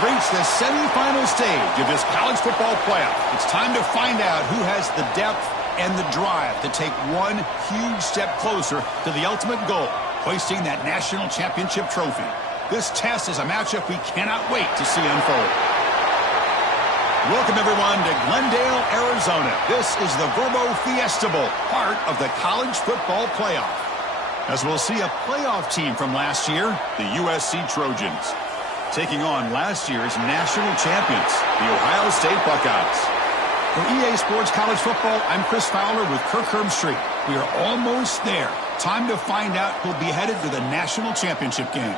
have reached the semifinal stage of this college football playoff. It's time to find out who has the depth and the drive to take one huge step closer to the ultimate goal, hoisting that national championship trophy. This test is a matchup we cannot wait to see unfold. Welcome, everyone, to Glendale, Arizona. This is the Verbo Fiesta Bowl, part of the college football playoff. As we'll see a playoff team from last year, the USC Trojans, taking on last year's national champions, the Ohio State Buckeyes. For EA Sports College Football, I'm Chris Fowler with Kirk Herbstreit. We are almost there. Time to find out who'll be headed to the national championship game.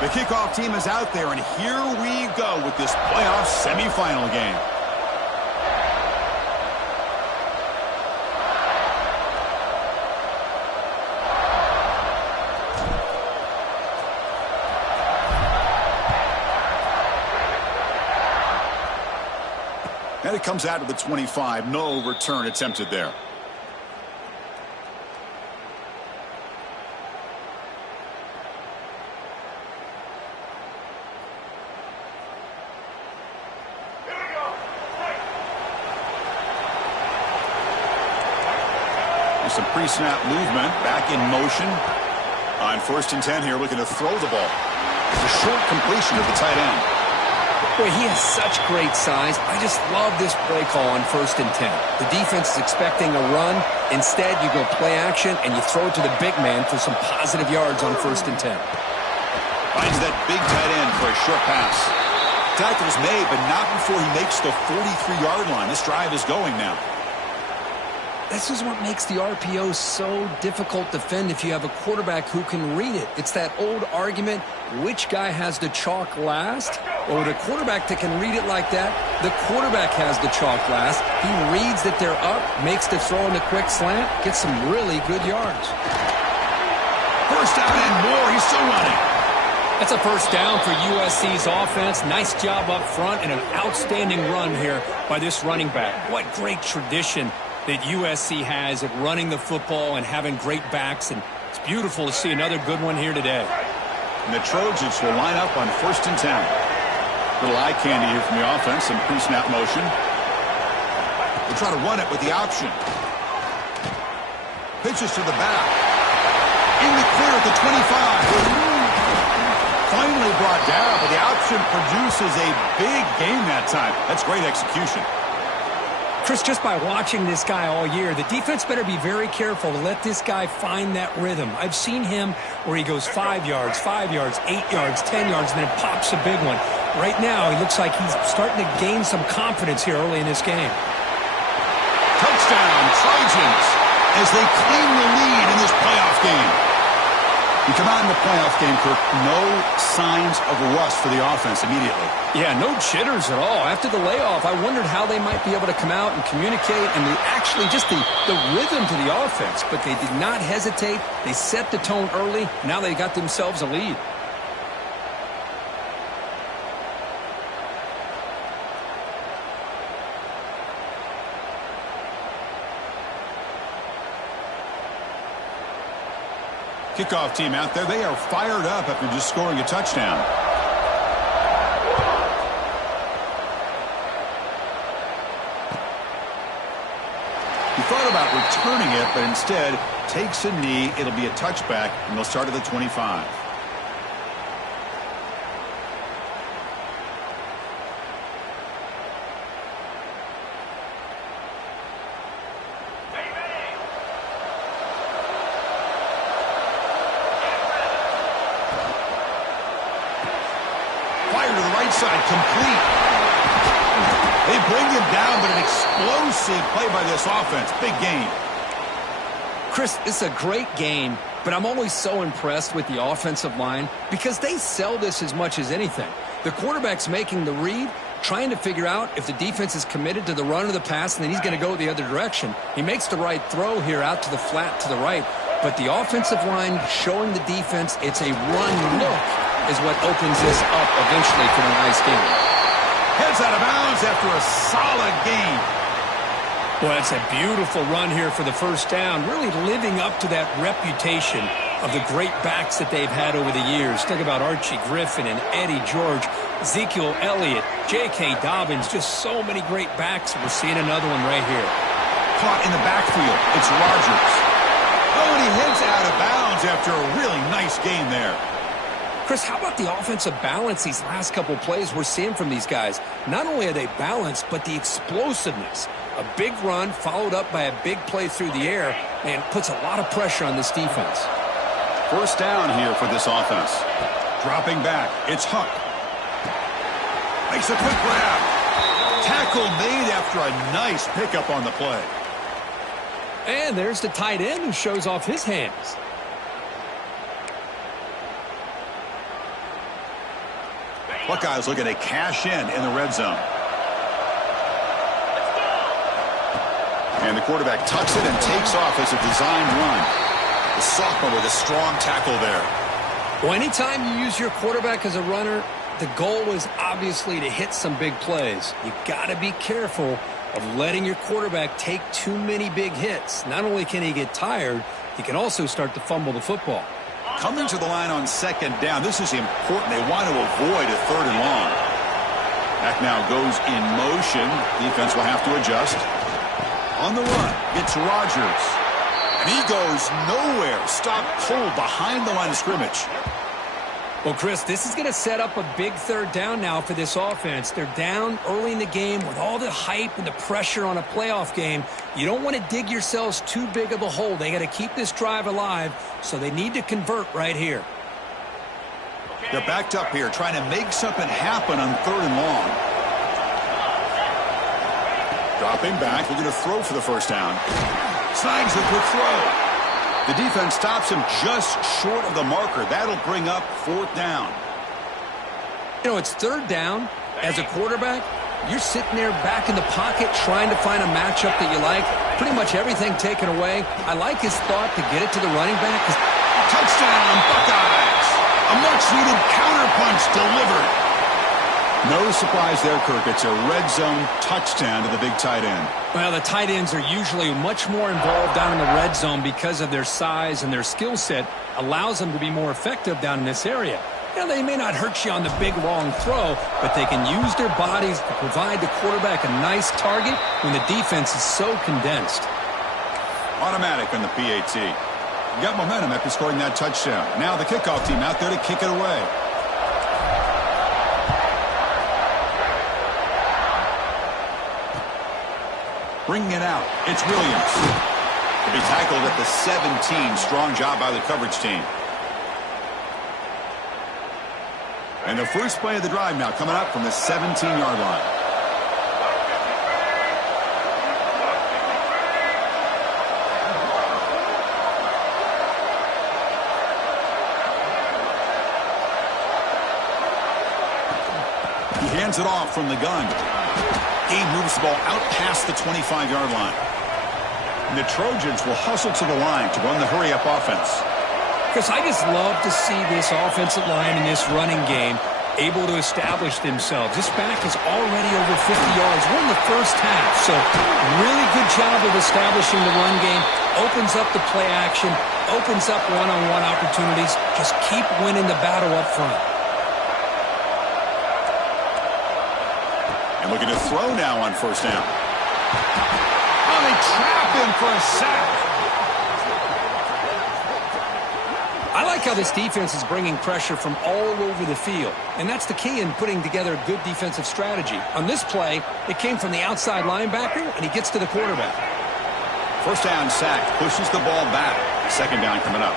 The kickoff team is out there, and here we go with this playoff semifinal game. And it comes out to the 25. No return attempted there. Some pre-snap movement, back in motion. On 1st and 10 here, looking to throw the ball. It's a short completion of the tight end. Boy, he has such great size. I just love this play call on 1st and 10. The defense is expecting a run. Instead, you go play action, and you throw it to the big man for some positive yards on 1st and 10. Finds that big tight end for a short pass. Tackle's made, but not before he makes the 43-yard line. This drive is going now. This is what makes the RPO so difficult to defend if you have a quarterback who can read it. It's that old argument, which guy has the chalk last? Well, with a quarterback that can read it like that, the quarterback has the chalk last. He reads that they're up, makes the throw in the quick slant, gets some really good yards. First down and more. He's still running. That's a first down for USC's offense. Nice job up front and an outstanding run here by this running back. What great tradition that USC has at running the football and having great backs, and it's beautiful to see another good one here today. And the Trojans will line up on 1st and 10. Little eye candy here from the offense, some pre-snap motion. They'll try to run it with the option. Pitches to the back. In the clear at the 25. Finally brought down, but the option produces a big gain that time. That's great execution. Chris, just by watching this guy all year, the defense better be very careful to let this guy find that rhythm. I've seen him where he goes 5 yards, 8 yards, 10 yards, and then pops a big one. Right now, he looks like he's starting to gain some confidence here early in this game. Touchdown, Trojans, as they claim the lead in this playoff game. You come out in the playoff game, Kirk, no signs of a rust for the offense immediately. Yeah, no jitters at all. After the layoff, I wondered how they might be able to come out and communicate and actually just the rhythm to the offense. But they did not hesitate. They set the tone early. Now they got themselves a lead. Kickoff team out there, they are fired up after just scoring a touchdown. He thought about returning it, but instead takes a knee. It'll be a touchback, and they'll start at the 25. Side complete. They bring him down, but an explosive play by this offense. Big gain. Chris, it's a great game, but I'm always so impressed with the offensive line because they sell this as much as anything. The quarterback's making the read, trying to figure out if the defense is committed to the run or the pass, and then he's going to go the other direction. He makes the right throw here out to the flat to the right, but the offensive line showing the defense it's a run look is what opens this up eventually for a nice game. Heads out of bounds after a solid game. Well, it's a beautiful run here for the first down, really living up to that reputation of the great backs that they've had over the years. Think about Archie Griffin and Eddie George, Ezekiel Elliott, J.K. Dobbins, just so many great backs. We're seeing another one right here. Caught in the backfield. It's Rodgers. Oh, and he heads out of bounds after a really nice game there. Chris, how about the offensive balance these last couple plays we're seeing from these guys? Not only are they balanced, but the explosiveness. A big run followed up by a big play through the air, and puts a lot of pressure on this defense. First down here for this offense. Dropping back. It's Huck. Makes a quick grab. Tackle made after a nice pickup on the play. And there's the tight end who shows off his hands. Buckeyes looking to cash in the red zone. And the quarterback tucks it and takes off as a designed run. The sophomore with a strong tackle there. Well, anytime you use your quarterback as a runner, the goal is obviously to hit some big plays. You got to be careful of letting your quarterback take too many big hits. Not only can he get tired, he can also start to fumble the football. Coming to the line on second down. This is important. They want to avoid a third and long. Back now goes in motion. Defense will have to adjust. On the run, it's Rodgers. And he goes nowhere. Stop cold behind the line of scrimmage. Well, Chris, this is going to set up a big third down now for this offense. They're down early in the game with all the hype and the pressure on a playoff game. You don't want to dig yourselves too big of a hole. They got to keep this drive alive, so they need to convert right here. They're backed up here, trying to make something happen on third and long. Dropping back, looking to throw for the first down. Signs the quick throw. The defense stops him just short of the marker. That'll bring up fourth down. You know, it's third down. As a quarterback, you're sitting there back in the pocket trying to find a matchup that you like. Pretty much everything taken away. I like his thought to get it to the running back. Touchdown, Buckeyes! A much-needed counterpunch delivered. No surprise there, Kirk. It's a red zone touchdown to the big tight end. Well, the tight ends are usually much more involved down in the red zone because of their size, and their skill set allows them to be more effective down in this area. You know, they may not hurt you on the big, long throw, but they can use their bodies to provide the quarterback a nice target when the defense is so condensed. Automatic on the PAT. Got momentum after scoring that touchdown. Now the kickoff team out there to kick it away. Bringing it out, it's Williams. To be tackled at the 17. Strong job by the coverage team. And the first play of the drive now coming up from the 17-yard line. He hands it off from the gun. He moves the ball out past the 25-yard line. And the Trojans will hustle to the line to run the hurry-up offense. Chris, I just love to see this offensive line in this running game able to establish themselves. This back is already over 50 yards. We're in the first half, so really good job of establishing the run game. Opens up the play action, opens up one-on-one opportunities. Just keep winning the battle up front. And looking to throw now on first down. Oh, they trap him for a sack. I like how this defense is bringing pressure from all over the field. And that's the key in putting together a good defensive strategy. On this play, it came from the outside linebacker, and he gets to the quarterback. First down sack. Pushes the ball back. Second down coming up.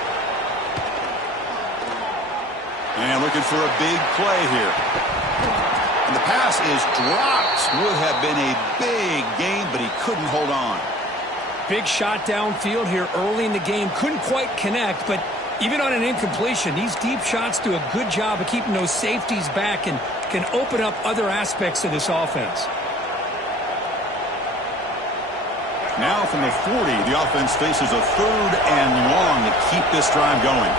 And looking for a big play here. And the pass is dropped. Would have been a big game, but he couldn't hold on. Big shot downfield here early in the game. Couldn't quite connect, but even on an incompletion, these deep shots do a good job of keeping those safeties back and can open up other aspects of this offense. Now from the 40, the offense faces a 3rd and long to keep this drive going.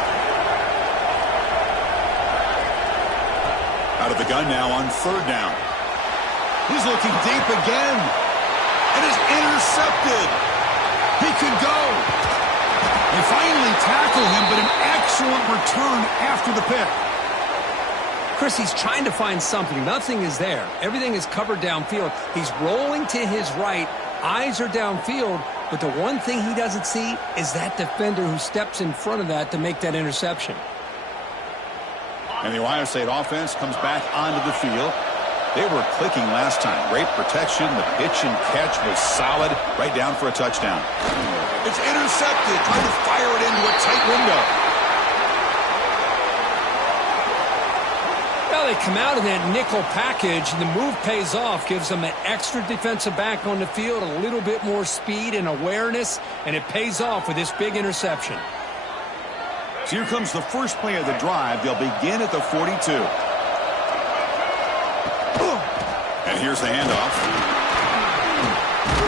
Out of the gun now on 3rd down. He's looking deep again. And is intercepted. He could go. They finally tackle him, but an excellent return after the pick. Chris, he's trying to find something. Nothing is there. Everything is covered downfield. He's rolling to his right. Eyes are downfield. But the one thing he doesn't see is that defender who steps in front of that to make that interception. And the Ohio State offense comes back onto the field. They were clicking last time. Great protection. The pitch and catch was solid. Right down for a touchdown. It's intercepted. Trying to fire it into a tight window. Well, they come out in that nickel package, and the move pays off. Gives them an extra defensive back on the field, a little bit more speed and awareness, and it pays off with this big interception. So here comes the first play of the drive. They'll begin at the 42. And here's the handoff.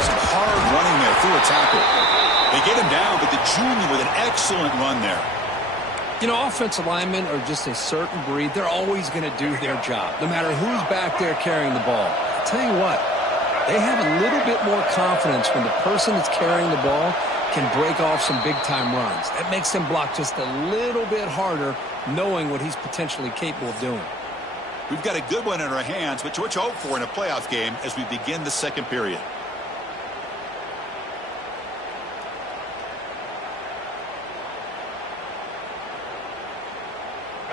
Some hard running there through a tackle. They get him down, but the junior with an excellent run there. You know, offensive linemen are just a certain breed. They're always going to do their job, no matter who's back there carrying the ball. I'll tell you what, they have a little bit more confidence when the person that's carrying the ball can break off some big-time runs. That makes them block just a little bit harder, knowing what he's potentially capable of doing. We've got a good one in our hands, but what you hope for in a playoff game as we begin the second period.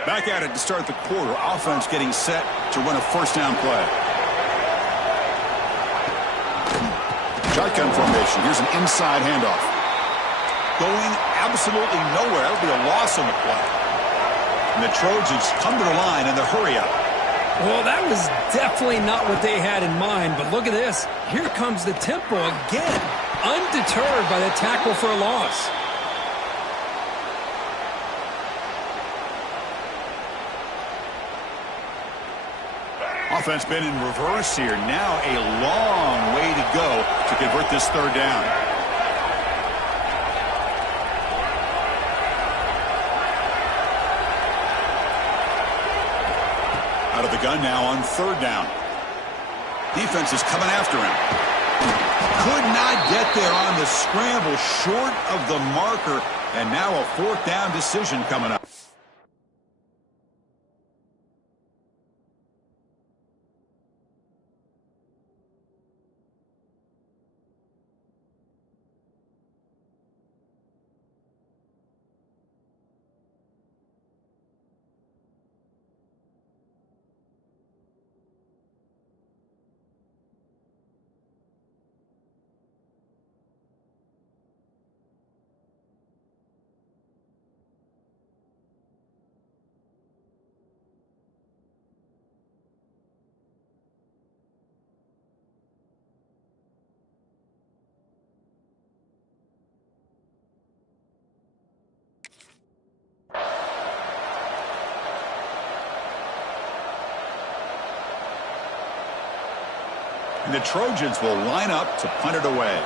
Back at it to start the quarter. Offense getting set to run a first down play. Shotgun formation. Here's an inside handoff. Going absolutely nowhere. That'll be a loss on the play. And the Trojans come to the line in the hurry up. Well, that was definitely not what they had in mind, but look at this. Here comes the tempo again, undeterred by the tackle for a loss. Offense been in reverse here. Now a long way to go to convert this 3rd down. Out of the gun now on 3rd down. Defense is coming after him. Could not get there on the scramble, short of the marker, and now a 4th down decision coming up. And the Trojans will line up to punt it away.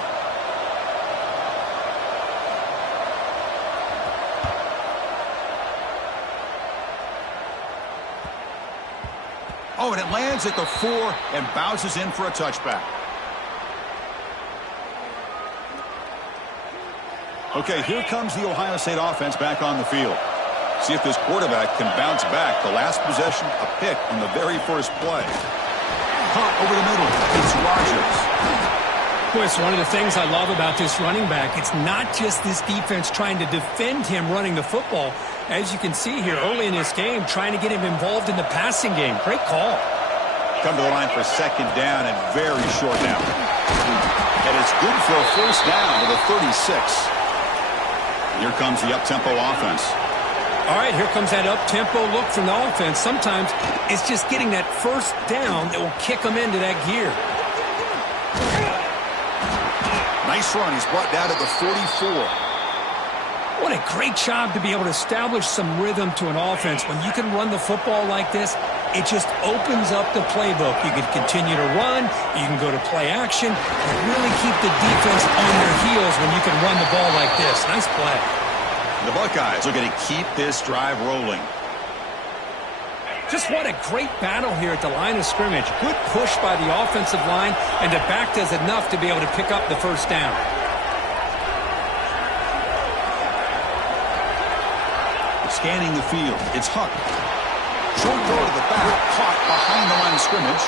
Oh, and it lands at the 4 and bounces in for a touchback. Okay, here comes the Ohio State offense back on the field. See if this quarterback can bounce back. The last possession, a pick on the very first play. Caught over the middle. It's Rodgers. Boy, it's one of the things I love about this running back. It's not just this defense trying to defend him running the football. As you can see here early in this game, trying to get him involved in the passing game. Great call. Come to the line for 2nd down and very short now. And it's good for a first down to the 36. Here comes the up-tempo offense. All right, here comes that up-tempo look from the offense. Sometimes it's just getting that first down that will kick them into that gear. Nice run. He's brought down at the 44. What a great job to be able to establish some rhythm to an offense. When you can run the football like this, it just opens up the playbook. You can continue to run. You can go to play action. And really keep the defense on their heels when you can run the ball like this. Nice play. The Buckeyes are going to keep this drive rolling. Just what a great battle here at the line of scrimmage. Good push by the offensive line, and the back does enough to be able to pick up the first down. Scanning the field. It's Huck. Short throw to the back. Caught behind the line of scrimmage.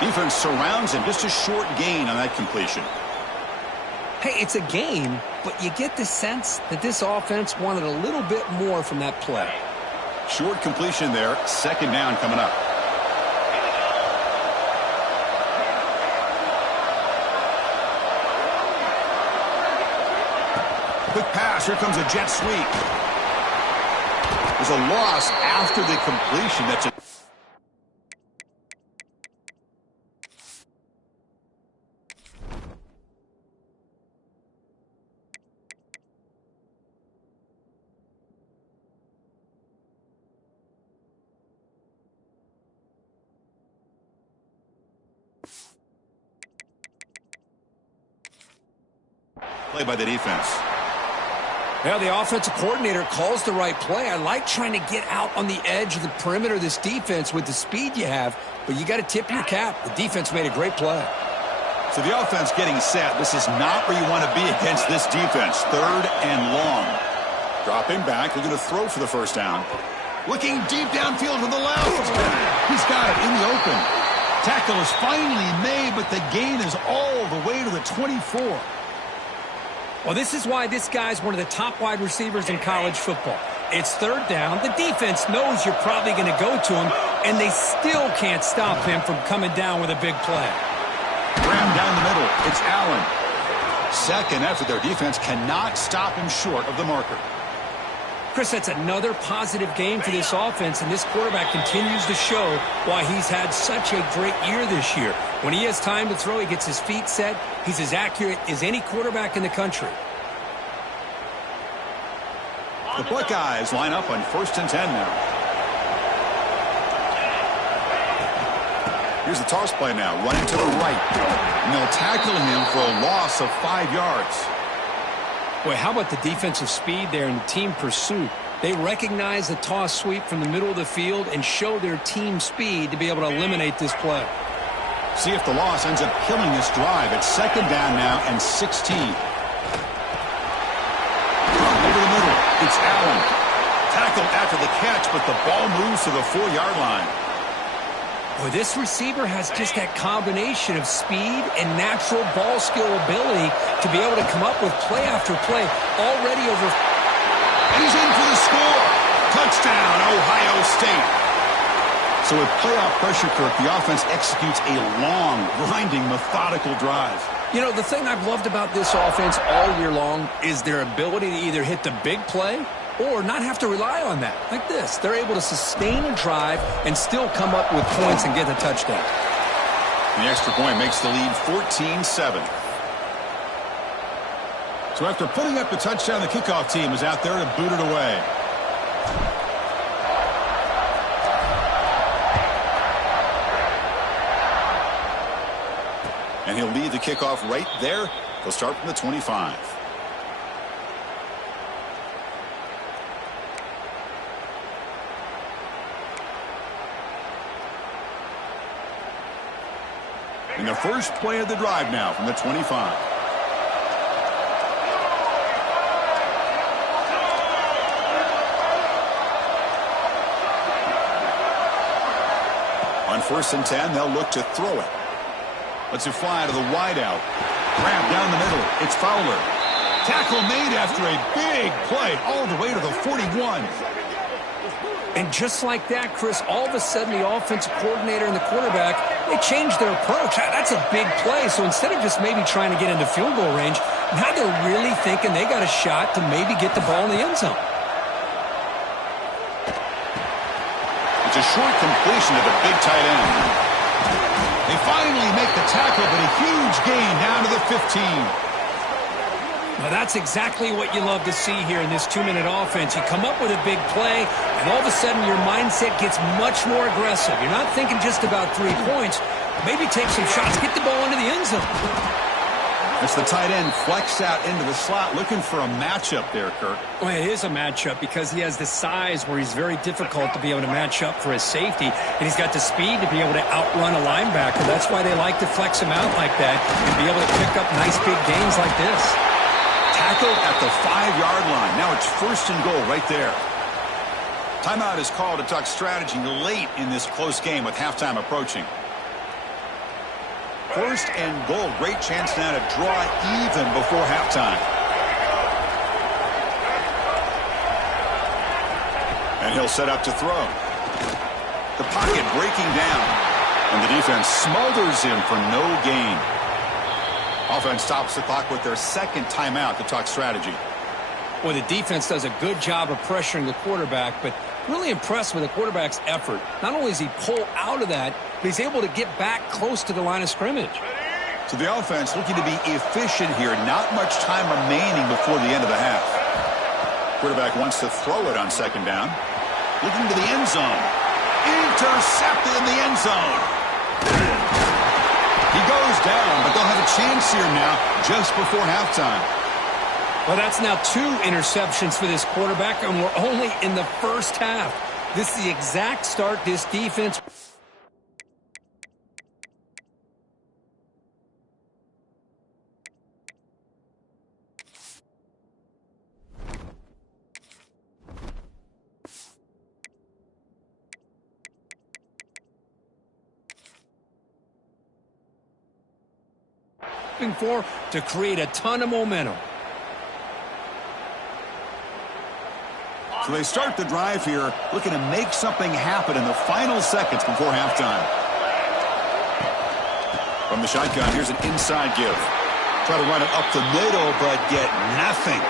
Defense surrounds him. Just a short gain on that completion. Hey, it's a game, but you get the sense that this offense wanted a little bit more from that play. Short completion there. Second down coming up. Quick pass. Here comes a jet sweep. There's a loss after the completion. That's a play by the defense. Yeah, the offensive coordinator calls the right play. I like trying to get out on the edge of the perimeter of this defense with the speed you have, but you got to tip your cap. The defense made a great play. So the offense getting set. This is not where you want to be against this defense. Third and long. Dropping back. They're going to throw for the first down. Looking deep downfield to the left. He's got it in the open. Tackle is finally made, but the gain is all the way to the 24. Well, this is why this guy's one of the top wide receivers in college football. It's third down. The defense knows you're probably going to go to him, and they still can't stop him from coming down with a big play. Ram down the middle. It's Allen. Second effort. Their defense cannot stop him short of the marker. Chris, that's another positive game for this offense, and this quarterback continues to show why he's had such a great year this year. When he has time to throw, he gets his feet set. He's as accurate as any quarterback in the country. The Buckeyes line up on 1st and 10 now. Here's the toss play now, running to the right. And they'll tackle him for a loss of 5 yards. Boy, how about the defensive speed there and the team pursuit? They recognize the toss sweep from the middle of the field and show their team speed to be able to eliminate this play. See if the loss ends up killing this drive. It's second down now and 16. Over the middle, it's Allen. Tackled after the catch, but the ball moves to the 4-yard line. Boy, this receiver has just that combination of speed and natural ball skill ability to be able to come up with play after play already over. And he's in for the score. Touchdown, Ohio State. So with playoff pressure, Kirk, the offense executes a long, grinding, methodical drive. You know, the thing I've loved about this offense all year long is their ability to either hit the big play or not have to rely on that. Like this, they're able to sustain a drive and still come up with points and get a touchdown. The extra point makes the lead 14-7. So after putting up the touchdown, the kickoff team is out there to boot it away. And he'll lead the kickoff right there. He'll start from the 25. And the first play of the drive now from the 25. On 1st and 10, they'll look to throw it. Let's it fly to the wideout. Grab down the middle. It's Fowler. Tackle made after a big play all the way to the 41. And just like that, Chris, all of a sudden the offensive coordinator and the quarterback, they changed their approach. That's a big play. So instead of just maybe trying to get into field goal range, now they're really thinking they got a shot to maybe get the ball in the end zone. It's a short completion to the big tight end. They finally make the tackle, but a huge gain down to the 15. Well, that's exactly what you love to see here in this 2-minute offense. You come up with a big play, and all of a sudden your mindset gets much more aggressive. You're not thinking just about 3 points. Maybe take some shots, get the ball into the end zone. It's the tight end flex out into the slot, looking for a matchup there, Kirk. Well, it is a matchup because he has the size where he's very difficult to be able to match up for his safety, and he's got the speed to be able to outrun a linebacker. That's why they like to flex him out like that and be able to pick up nice big gains like this. Tackled at the 5-yard line. Now it's 1st and goal right there. Timeout is called to talk strategy late in this close game with halftime approaching. 1st and goal. Great chance now to draw even before halftime. And he'll set up to throw. The pocket breaking down. And the defense smothers him for no gain. Offense stops the clock with their 2nd timeout to talk strategy. Well, the defense does a good job of pressuring the quarterback, but really impressed with the quarterback's effort. Not only does he pull out of that, but he's able to get back close to the line of scrimmage. So the offense looking to be efficient here. Not much time remaining before the end of the half. Quarterback wants to throw it on 2nd down. Looking to the end zone. Intercepted in the end zone. He goes down, but they'll have a chance here now just before halftime. Well, that's now 2 interceptions for this quarterback, and we're only in the first half. This is the exact start this defense. For to create a ton of momentum. So they start the drive here, looking to make something happen in the final seconds before halftime. From the shotgun, here's an inside give. Try to run it up the middle, but get nothing.